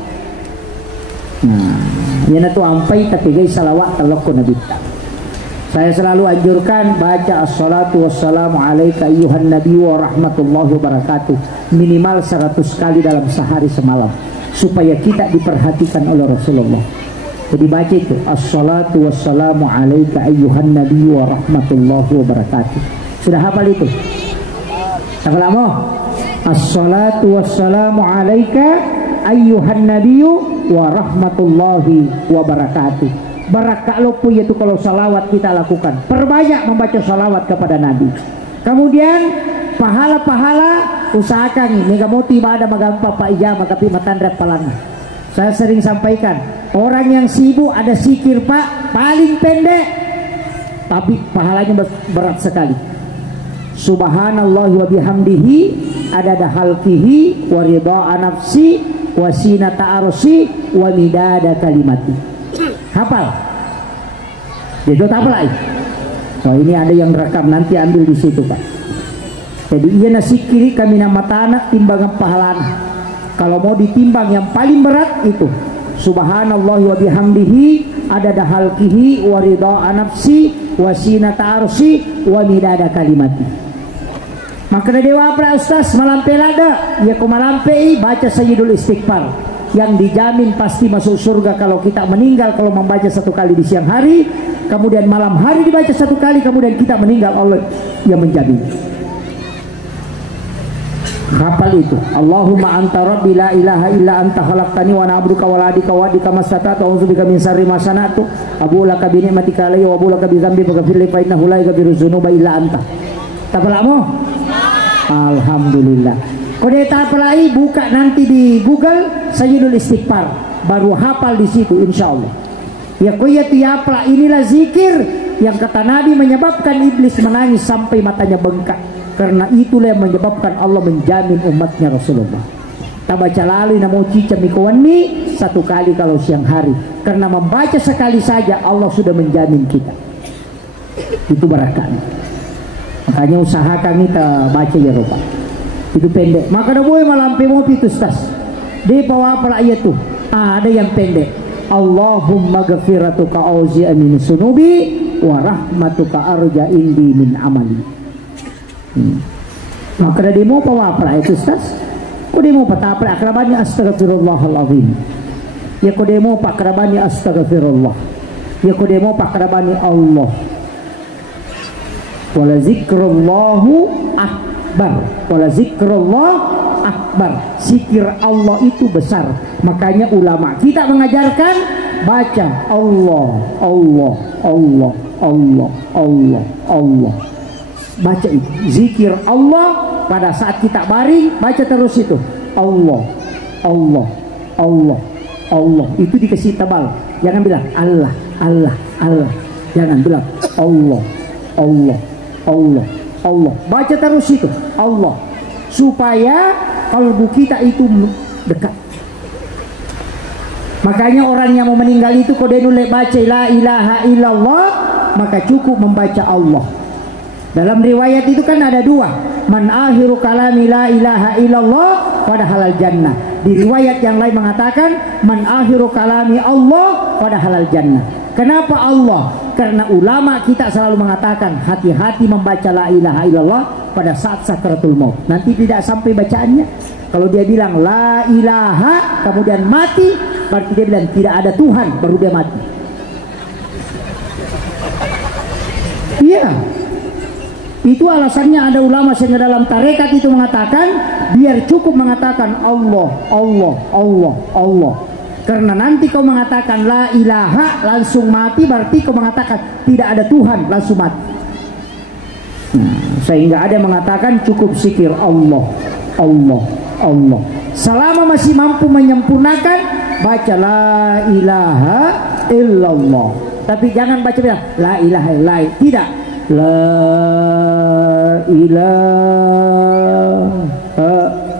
Yan itu ampai tapi guys salawat kalau Nabi. Saya selalu anjurkan baca assalatu wassalamu alaika ayyuhan nabi wa rahmatullahi wabarakatuh minimal 100 kali dalam sehari semalam supaya kita diperhatikan oleh Rasulullah. Jadi baca itu assalatu wassalamu alaika ayyuhan nabi wa rahmatullahi wabarakatuh. Sudah hafal itu? Hafal mo? Assalatu wassalamu alaika ayyuhan nabiyyu wa rahmatullahi wa barakatuh. Barakah lopo yaitu kalau salawat kita lakukan. Perbanyak membaca salawat kepada Nabi. Kemudian pahala-pahala usahakan ini gamoti ibadah magampa pa ijama tapi matandrat palana. Saya sering sampaikan, orang yang sibuk ada zikir Pak paling pendek tapi pahalanya berat sekali. Subhanallah wa bihamdihi adada halqihi wa ridha nafsi wa sinata arsi wa midada kalimati. Hafal? Itu hafal lagi. Oh ini ada yang rekam nanti ambil di situ Pak. Jadi iya nasi kiri kami nama tanah timbangan pahalana. Kalau mau ditimbang yang paling berat itu Subhanallah wa bihamdihi adada halqihi wa ridha nafsi wa sinata arsi wa midada kalimati. Maka dewa pra ustaz malampe lada ya ko malampe baca sayyidul istighfar yang dijamin pasti masuk surga kalau kita meninggal kalau membaca 1 kali di siang hari, kemudian malam hari dibaca 1 kali, kemudian kita meninggal Allah yang menjamin. Hafal itu. Allahumma anta rabbi la ilaha illa anta khalaqtani wa ana abduka wa la adika wa adika masata'tu wa a'udzubika min syarri ma sana'tu abu laka bi ni'matika alayya wa abu laka bi dzambi faghfir li fa innahu la yaghfiru dzunuba illa anta. Tafalamu? Alhamdulillah. Kode tapalai buka nanti di Google Sayyidul Istighfar baru hafal di situ insyaallah. Ya koyatu ya pla inilah zikir yang kata Nabi menyebabkan iblis menangis sampai matanya bengkak. Karena itulah yang menyebabkan Allah menjamin umatnya Rasulullah. Tabaca lalu namo cica mikowanmi 1 kali kalau siang hari. Karena membaca sekali saja Allah sudah menjamin kita. Itu barakahnya. Makanya usahakan kita baca ya rupa. Itu pendek. Maka dah boleh malampi mau pitus tas. Dia bawa apa ayat tu? Ada yang pendek. Allahumma ghafiratuka auzi'a min sunubi wa rahmatuka arja indi min amali. Maka dah dia mau bawa apa ayat tu tas? Kau dia mau patah apa akrabani astagfirullahaladzim. Ya kau dia mau pak akrabani astagfirullah. Ya kau dia mau pak akrabani Allah. Wala zikrullahu akbar. Wala zikrullah akbar. Zikir Allah itu besar. Makanya ulama kita mengajarkan baca Allah, Allah, Allah, Allah, Allah, Allah. Baca itu zikir Allah. Pada saat kita baring baca terus itu Allah, Allah, Allah, Allah. Itu dikasih tebal. Jangan bilang Allah, Allah, Allah. Jangan bilang Allah, Allah, Allah, Allah. Baca terus itu Allah, supaya kalbu kita itu dekat. Makanya orang yang mau meninggal itu kode nulek baca la ilaha illallah, maka cukup membaca Allah. Dalam riwayat itu kan ada dua, man akhiru kalami la ilaha illallah pada halal jannah. Di riwayat yang lain mengatakan man akhiru kalami Allah pada halal jannah. Kenapa Allah? Karena ulama kita selalu mengatakan hati-hati membaca la ilaha illallah pada saat sakaratul maut. Nanti tidak sampai bacaannya. Kalau dia bilang la ilaha kemudian mati, berarti dia bilang tidak ada Tuhan, baru dia mati. Iya. Itu alasannya ada ulama sehingga dalam tarekat itu mengatakan biar cukup mengatakan Allah, Allah, Allah, Allah. Karena nanti kau mengatakan la ilaha langsung mati, berarti kau mengatakan tidak ada Tuhan langsung mati. Sehingga ada yang mengatakan cukup zikir Allah, Allah, Allah. Selama masih mampu menyempurnakan baca la ilaha illallah. Tapi jangan baca bilang la ilaha illallah. Tidak. La ilaha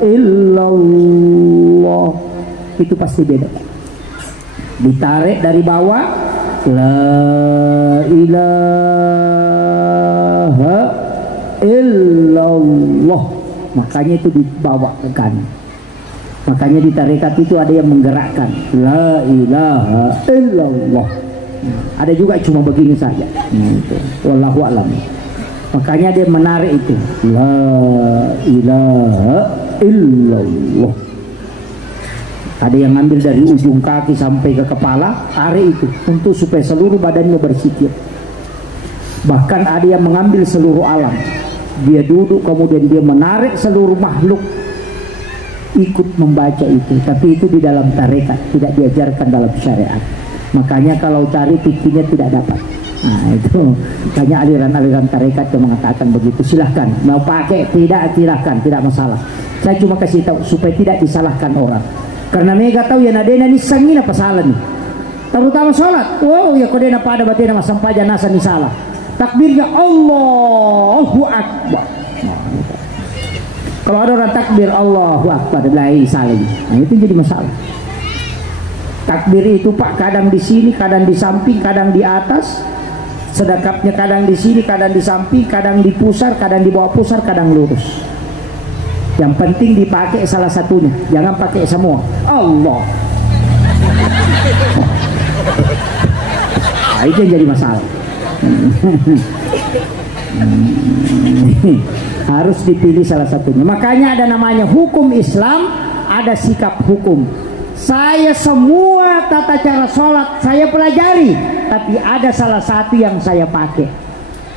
illallah. Itu pasti beda. Ditarik dari bawah la ilaha illallah. Makanya itu dibawa ke kanan. Makanya di tarekat itu ada yang menggerakkan la ilaha illallah. Ada juga cuma begini saja. Wallahu a'lam. Makanya dia menarik itu la ilaha illallah. Ada yang ngambil dari ujung kaki sampai ke kepala, tarik itu untuk supaya seluruh badannya berzikir. Bahkan ada yang mengambil seluruh alam. Dia duduk kemudian dia menarik seluruh makhluk ikut membaca itu. Tapi itu di dalam tarekat, tidak diajarkan dalam syariat. Makanya kalau cari fikihnya tidak dapat. Nah itu banyak aliran-aliran tarekat yang mengatakan begitu. Silahkan mau pakai, tidak silahkan, tidak masalah. Saya cuma kasih tahu supaya tidak disalahkan orang. Karena mereka tahu ya nadena ni sangina pasalan nih. Terutama sholat. Wow ya kodena pada batina masampaja nasa ni salah. Takbirnya Allahu Akbar. Kalau ada orang takbir Allahu Akbar lain saling. Nah itu jadi masalah. Takbir itu Pak kadang di sini, kadang di samping, kadang di atas. Sedekapnya kadang di sini, kadang di samping, kadang di pusar, kadang di bawah pusar, kadang lurus. Yang penting dipakai salah satunya, jangan pakai semua. Allah. Nah, itu yang jadi masalah. Harus dipilih salah satunya. Makanya ada namanya hukum Islam, ada sikap hukum. Saya semua tata cara sholat saya pelajari, tapi ada salah satu yang saya pakai.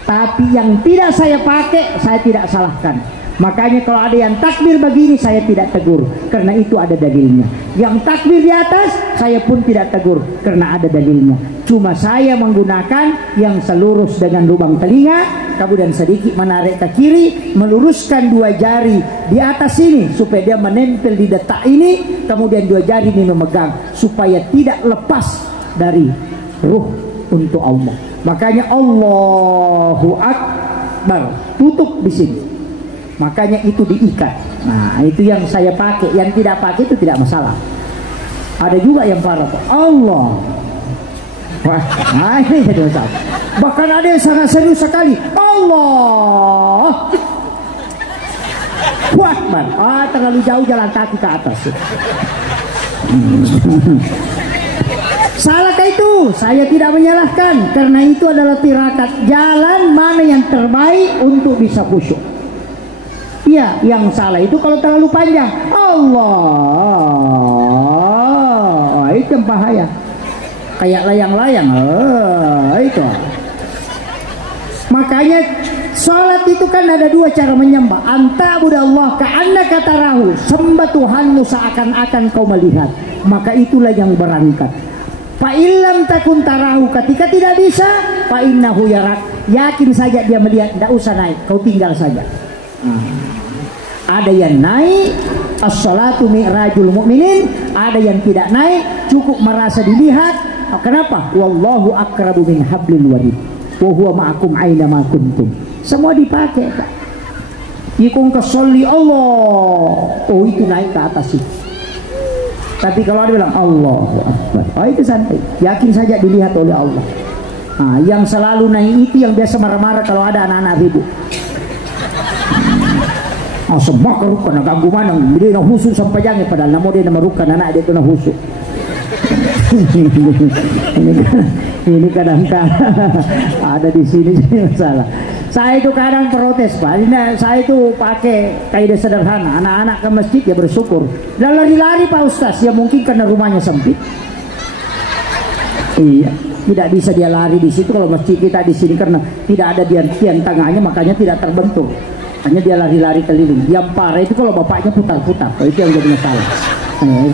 Tapi yang tidak saya pakai, saya tidak salahkan. Makanya kalau ada yang takbir begini, saya tidak tegur, karena itu ada dalilnya. Yang takbir di atas, saya pun tidak tegur, karena ada dalilnya. Cuma saya menggunakan yang selurus dengan lubang telinga, kemudian sedikit menarik ke kiri, meluruskan dua jari di atas ini supaya dia menempel di detak ini, kemudian dua jari ini memegang supaya tidak lepas dari ruh untuk Allah. Makanya Allahu Akbar, tutup di sini. Makanya itu diikat. Nah itu yang saya pakai. Yang tidak pakai itu tidak masalah. Ada juga yang parah Allah. Wah, nah ini jadi masalah. Bahkan ada yang sangat serius sekali Allah. Wah, terlalu jauh jalan kaki ke atas. Salahkah itu? Saya tidak menyalahkan, karena itu adalah tirakat jalan mana yang terbaik untuk bisa khusyuk. Iya, yang salah itu kalau terlalu panjang. Allah, itu yang bahaya. Kayak layang-layang, itu. Makanya salat itu kan ada dua cara menyembah. Anta'budallah ka'annaka tarahu, sembah Tuhanmu seakan-akan kau melihat. Maka itulah yang berangkat. Fa illam takun tarahu, ketika tidak bisa, fa innahu yarak, yakin saja dia melihat, tidak usah naik, kau tinggal saja. Ada yang naik, as-salatu mi'rajul mu'minin, ada yang tidak naik, cukup merasa dilihat. Kenapa? Wallahu akrabu min hablil warid wa huwa ma'akum aina ma kuntum. Semua dipakai, Pak. Ikung kesolli Allah, oh itu naik ke atas itu. Tapi kalau dia bilang Allahu Akbar, oh itu santai, yakin saja dilihat oleh Allah. Nah, yang selalu naik itu yang biasa marah-marah kalau ada anak-anak ribut. Semua kerukan, ganggu mana, dia nak husuk sampai jangan, padahal nama dia nama rukan, anak dia tu nak husuk. ini kadang-kadang ada di sini masalah. Saya itu kadang protes, Pak. Saya itu pakai kaidah sederhana. Anak-anak ke masjid ya bersyukur. Dan lari-lari Pak Ustaz, ya mungkin karena rumahnya sempit. Iya, tidak bisa dia lari di situ kalau masjid kita di sini karena tidak ada tiang tengahnya, makanya tidak terbentuk. Hanya dia lari-lari keliling. Yang parah itu kalau bapaknya putar-putar, itu yang jadi masalah.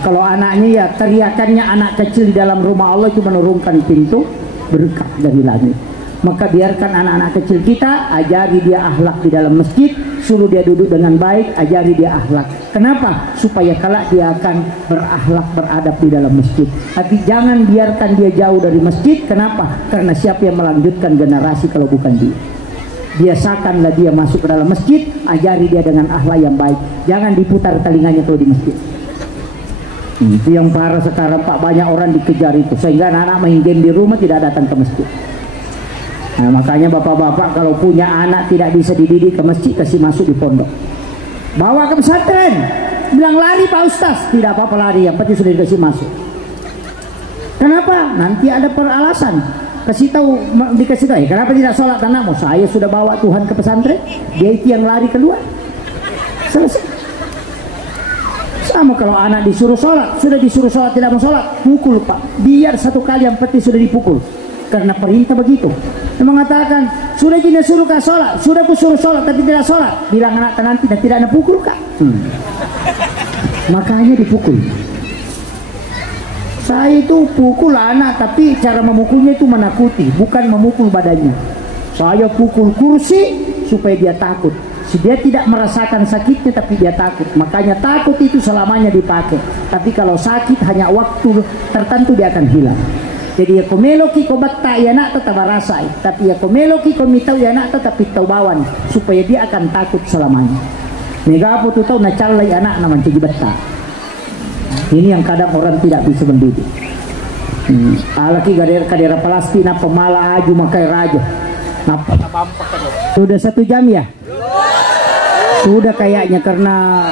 Kalau anaknya ya teriakannya anak kecil di dalam rumah Allah itu menurunkan pintu berkah dari langit. Maka biarkan anak-anak kecil kita, ajari dia akhlak di dalam masjid, suruh dia duduk dengan baik, ajari dia akhlak. Kenapa? Supaya kelak dia akan berakhlak, beradab di dalam masjid. Tapi jangan biarkan dia jauh dari masjid. Kenapa? Karena siapa yang melanjutkan generasi kalau bukan dia? Biasakanlah dia masuk ke dalam masjid, ajari dia dengan akhlak yang baik. Jangan diputar telinganya kalau di masjid. Itu yang parah sekarang, Pak. Banyak orang dikejar itu, sehingga anak-anak main game di rumah tidak datang ke masjid. Nah, makanya bapak-bapak kalau punya anak tidak bisa dididik ke masjid, kasih masuk di pondok. Bawa ke pesantren, bilang lari Pak Ustaz, tidak apa-apa lari, yang penting sudah dikasih masuk. Kenapa? Nanti ada peralasan. Dikasih tahu, kenapa tidak sholat anakmu? Saya sudah bawa Tuhan ke pesantren, dia itu yang lari keluar. Selesai. Sama kalau anak disuruh sholat, sudah disuruh sholat tidak mau sholat, pukul Pak. Biar satu kali, yang penting sudah dipukul. Karena perintah begitu. Dia mengatakan, sudah tidak suruh kah sholat, sudah aku suruh sholat tapi tidak sholat. Bilang anak nanti dan tidak ada pukul Kak. Makanya dipukul. Saya itu pukul anak, tapi cara memukulnya itu menakuti, bukan memukul badannya. Saya pukul kursi supaya dia takut. Dia tidak merasakan sakitnya, tapi dia takut. Makanya takut itu selamanya dipakai. Tapi kalau sakit hanya waktu tertentu dia akan hilang. Jadi ya komeloki ko batta ya nak tetap rasai, tapi ya komeloki ko mitau ya nak tetap pitau bawan, supaya dia akan takut selamanya. Nega apa tu tahu na calai anak naman cigi batta. Ini yang kadang orang tidak bisa mendidik. Alaki kadera Palestina pemala aju makai raja. Napa? Sudah 1 jam ya? Sudah kayaknya, karena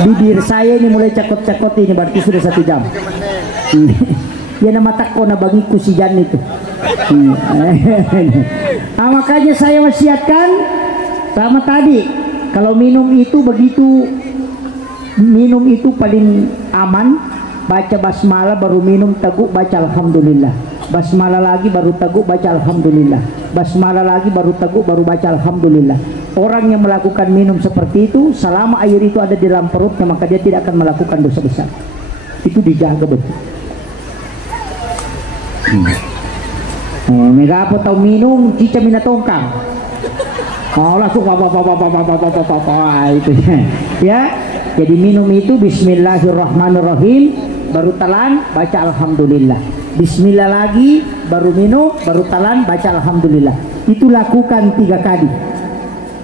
bibir saya ini mulai cakot-cakot ini, berarti sudah 1 jam. Ya nama takko na bagiku si Jan itu. Nah, makanya saya wasiatkan sama tadi, kalau minum itu begitu, minum itu paling aman, baca basmalah baru minum, teguk baca alhamdulillah. Basmalah lagi baru teguk baca alhamdulillah. Basmalah lagi baru teguk baru baca alhamdulillah. Orang yang melakukan minum seperti itu, selama air itu ada di dalam perutnya, maka dia tidak akan melakukan dosa besar. Itu dijaga betul. Mega apa tahu minum cica mina tongkang. Langsung itu ya. Jadi minum itu bismillahirrahmanirrahim, baru telan baca alhamdulillah. Bismillah lagi, baru minum, baru telan baca alhamdulillah. Itu lakukan 3 kali.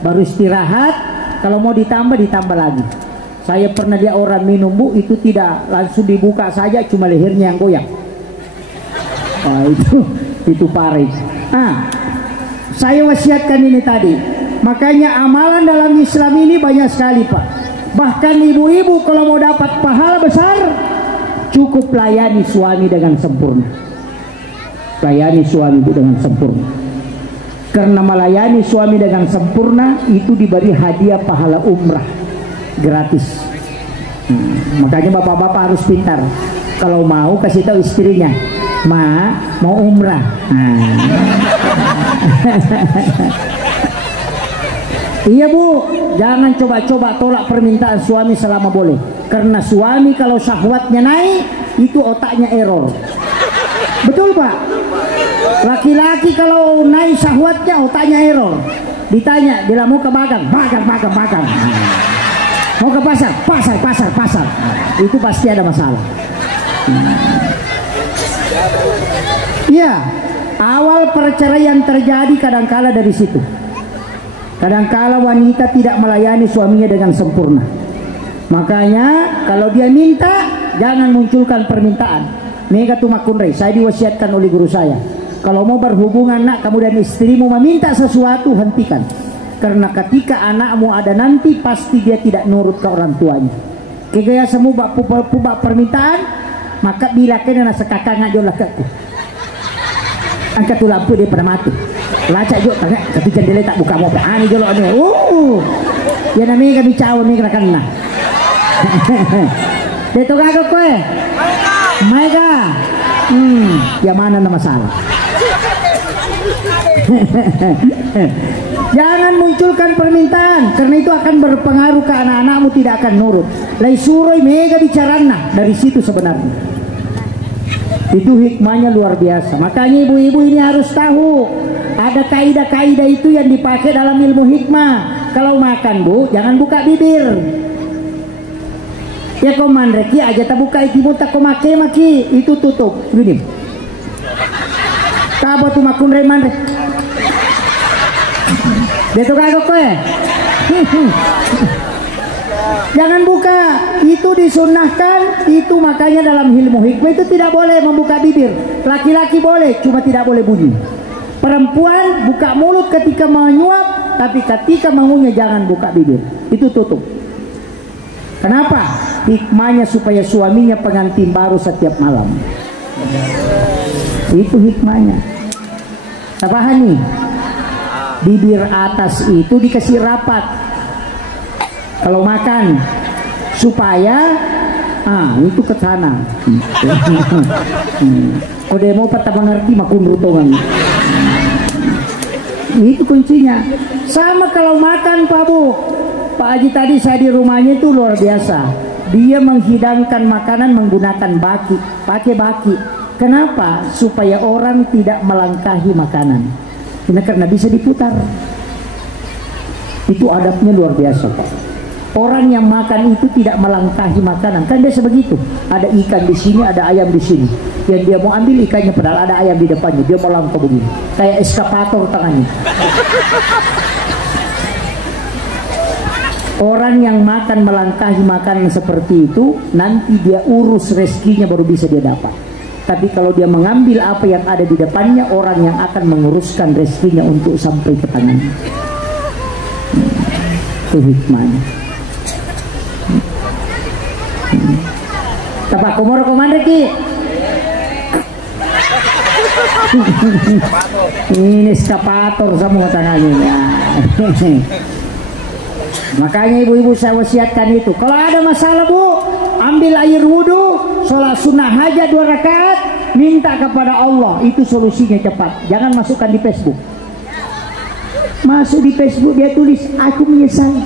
Baru istirahat. Kalau mau ditambah lagi. Saya pernah lihat orang minum, Bu, itu tidak langsung dibuka saja, cuma lehernya yang goyang. Itu parah. Saya wasiatkan ini tadi. Makanya amalan dalam Islam ini banyak sekali Pak. Bahkan ibu-ibu kalau mau dapat pahala besar, cukup layani suami dengan sempurna. Layani suami dengan sempurna. Karena melayani suami dengan sempurna itu diberi hadiah pahala umrah gratis. Makanya bapak-bapak harus pintar. Kalau mau kasih tahu istrinya, "Ma, mau umrah." Iya Bu, jangan coba-coba tolak permintaan suami selama boleh. Karena suami kalau syahwatnya naik, itu otaknya error. Betul Pak? Laki-laki kalau naik syahwatnya otaknya error. Ditanya, bila mau ke magang. Mau ke pasar. Itu pasti ada masalah. Iya, awal perceraian terjadi kadangkala dari situ. Kadangkala wanita tidak melayani suaminya dengan sempurna. Makanya kalau dia minta, jangan munculkan permintaan. Mega tumakunrei, saya diwasiatkan oleh guru saya. Kalau mau berhubungan nak kamu dan istrimu meminta sesuatu, hentikan. Karena ketika anakmu ada nanti, pasti dia tidak nurut ke orang tuanya. Kegaya semua bak permintaan, maka bila kena nasa kakak ngajolah ke aku. Angkat tu lampu dia pada mati. Lacak jok tanya, tapi jendela tak buka mobil. Ani jolok ni. Ya namanya kami cawan ni kena. Dia tu kagak kue. Mereka. Ya mana nama masalah. Jangan munculkan permintaan, karena itu akan berpengaruh ke anak-anakmu, tidak akan nurut. Lai suroi mega bicarana dari situ sebenarnya. Itu hikmahnya luar biasa. Makanya ibu-ibu ini harus tahu ada kaidah-kaidah itu yang dipakai dalam ilmu hikmah. Kalau makan Bu, jangan buka bibir. Ya kau mandreki aja tak buka ikimu tak kau maki itu tutup. Gini. Kabo tu makun remandre. Betul kagak kowe? Jangan buka, itu disunahkan, itu makanya dalam ilmu hikmah itu tidak boleh membuka bibir. Laki-laki boleh, cuma tidak boleh bunyi. Perempuan buka mulut ketika menyuap, tapi ketika mengunyah jangan buka bibir. Itu tutup. Kenapa? Hikmahnya supaya suaminya pengantin baru setiap malam. Itu hikmahnya. Apa nih? Bibir atas itu dikasih rapat kalau makan supaya itu ke sana. Kode mau patah mengerti makun rutongan. Itu kuncinya. Sama kalau makan Pak Bu. Pak Haji tadi saya di rumahnya itu luar biasa. Dia menghidangkan makanan menggunakan baki, pakai baki. Kenapa? Supaya orang tidak melangkahi makanan. Karena bisa diputar. Itu adabnya luar biasa Pak. Orang yang makan itu tidak melangkahi makanan. Kan biasa begitu. Ada ikan di sini, ada ayam di sini. Yang dia mau ambil ikannya padahal ada ayam di depannya. Dia mau langkah begini. Kayak eskapator tangannya. Orang yang makan melangkahi makanan seperti itu, nanti dia urus rezekinya baru bisa dia dapat. Tapi kalau dia mengambil apa yang ada di depannya, orang yang akan menguruskan rezekinya untuk sampai ke tangannya. Itu hikmahnya. Tapak komor komandeki. Ini eskapator semua tangannya. Makanya ibu-ibu saya wasiatkan itu. Kalau ada masalah Bu, ambil air wudhu, sholat sunnah hajat 2 rakaat, minta kepada Allah. Itu solusinya cepat. Jangan masukkan di Facebook. Masuk di Facebook dia tulis, aku menyesal,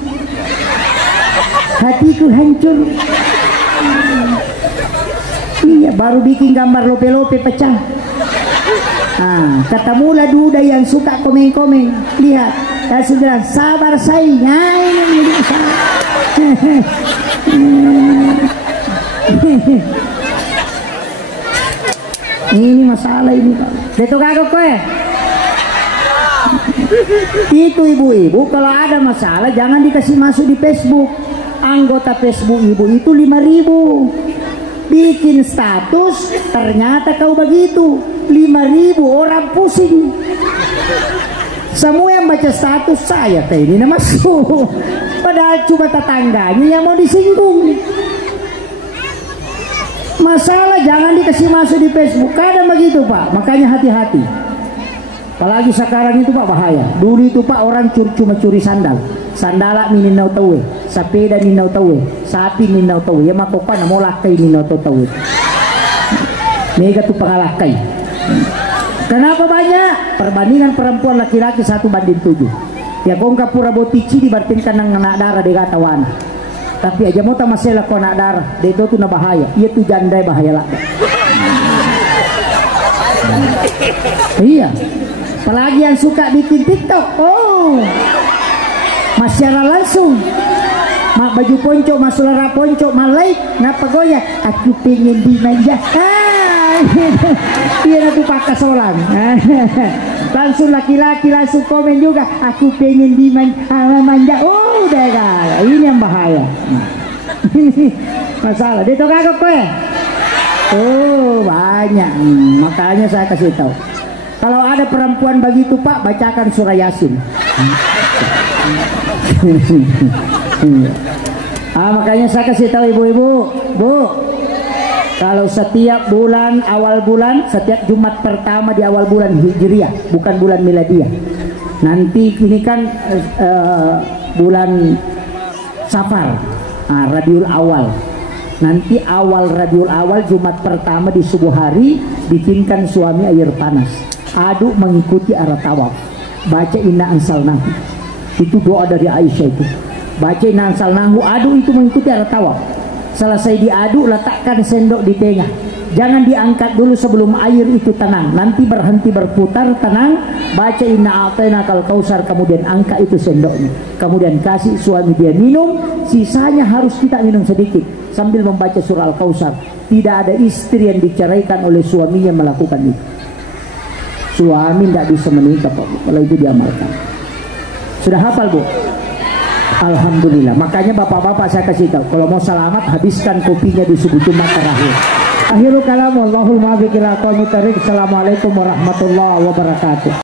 hatiku hancur. Iya, baru bikin gambar lope-lope pecah. Ketemulah duda yang suka komen-komen. Lihat, ya sudah sabar saya. Ini masalah ini Pak. Betul kagak kowe? Itu ibu-ibu kalau ada masalah jangan dikasih masuk di Facebook. Anggota Facebook ibu itu 5.000. Bikin status ternyata kau begitu. 5.000 orang pusing. Semua yang baca status saya kayak ini masuk. Padahal cuma tetangganya yang mau disinggung. Masalah jangan dikasih masuk di Facebook. Kadang begitu Pak. Makanya hati-hati. Apalagi sekarang itu Pak bahaya. Dulu itu Pak orang cuma curi sandal. Sandala ninau tahu, sepeda ninau tahu, sapi ninau tahu. Ya matokan mau lakai ninau tahu. Mega tuh pengalakai. Kenapa banyak? Perbandingan perempuan laki-laki 1:7. Ya kongka pura botici dibandingkan dengan anak darah de kata wana. Tapi aja mau masalah kau anak darah, de itu tuh bahaya. Iya tuh jandai bahaya lah. Iya. Apalagi yang suka bikin TikTok. Oh. Masyarakat langsung. Mak baju ponco, masalah ponco, malai, ngapa goyah? Aku pengen dimanja. Iya nanti pakai solang. Langsung laki-laki langsung komen juga. Aku pengen dimanja. Oh udah kan. Ini yang bahaya. Masalah. Dia tuh kagak kue. Oh banyak. Makanya saya kasih tahu. Kalau ada perempuan begitu Pak, bacakan surah Yasin. Makanya saya kasih tahu ibu-ibu, Bu, kalau setiap bulan awal bulan, setiap Jumat pertama di awal bulan Hijriah, bukan bulan Miladiah. Nanti ini kan bulan Safar, Rabiul Awal. Nanti awal Rabiul Awal Jumat pertama di subuh hari bikinkan suami air panas. Aduk mengikuti arah tawaf. Baca inna ansalnahu. Itu doa dari Aisyah itu. Baca inna ansalnahu, aduk itu mengikuti arah tawaf. Selesai diaduk, letakkan sendok di tengah. Jangan diangkat dulu sebelum air itu tenang. Nanti berhenti berputar, tenang. Baca inna a'tainakal kausar, kemudian angkat itu sendoknya. Kemudian kasih suami dia minum. Sisanya harus kita minum sedikit sambil membaca surah Al-Kausar. Tidak ada istri yang diceraikan oleh suaminya melakukan itu. Suami tidak bisa menikah kalau itu diamalkan. Sudah hafal Bu? Alhamdulillah. Makanya bapak-bapak saya kasih tahu, kalau mau selamat habiskan kopinya di subuh Jumat terakhir. Akhirul kalam, wallahul muwaffiq ila aqwamit thoriq. Assalamualaikum warahmatullahi wabarakatuh.